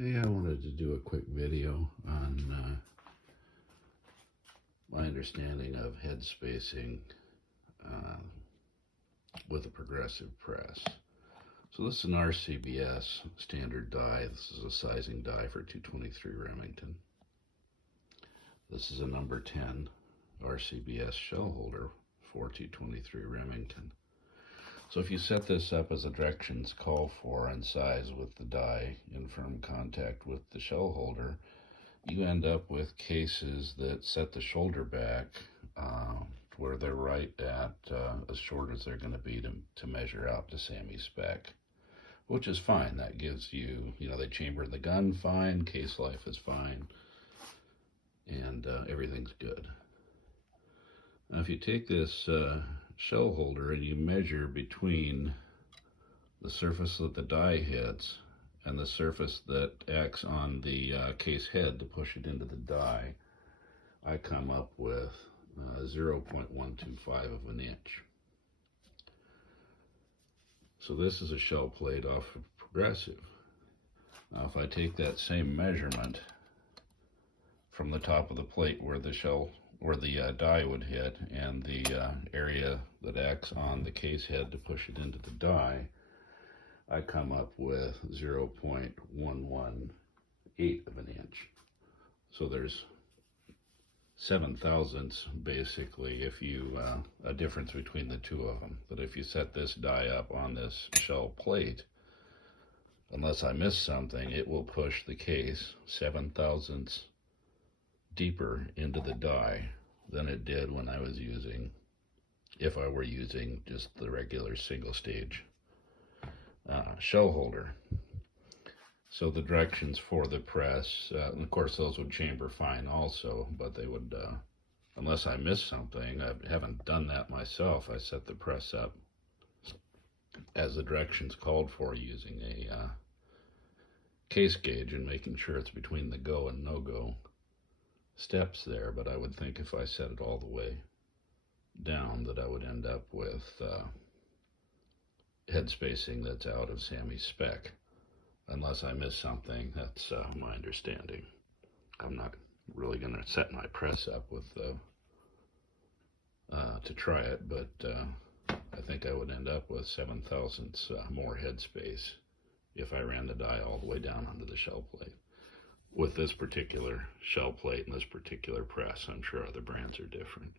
Hey, I wanted to do a quick video on my understanding of head spacing uh, with a progressive press. So this is an RCBS standard die. This is a sizing die for 223 Remington. This is a number 10 RCBS shell holder for 223 Remington. So if you set this up as the directions call for and size with the die in firm contact with the shell holder, you end up with cases that set the shoulder back where they're right at as short as they're going to be to measure out to SAAMI spec, which is fine. That gives you, they chamber the gun fine, case life is fine, and everything's good. Now if you take this shell holder and you measure between the surface that the die hits and the surface that acts on the case head to push it into the die, I come up with 0.125 of an inch. So this is a shell plate off of Progressive. Now if I take that same measurement from the top of the plate where the die would hit and the area that acts on the case head to push it into the die, I come up with 0.118 of an inch. So there's 7 thousandths basically, if you a difference between the two of them. But if you set this die up on this shell plate, unless I miss something, it will push the case 7 thousandths deeper into the die than it did when I was using, if I were using just the regular single stage shell holder. So the directions for the press, and of course those would chamber fine also, but they would, unless I miss something, I haven't done that myself, I set the press up as the directions called for using a case gauge and making sure it's between the go and no-go steps there. But I would think if I set it all the way down that I would end up with head spacing that's out of SAAMI spec. Unless I miss something, that's my understanding. I'm not really going to set my press up with to try it, but I think I would end up with 7 thousandths more head space if I ran the die all the way down onto the shell plate. With this particular shell plate and this particular press, I'm sure other brands are different.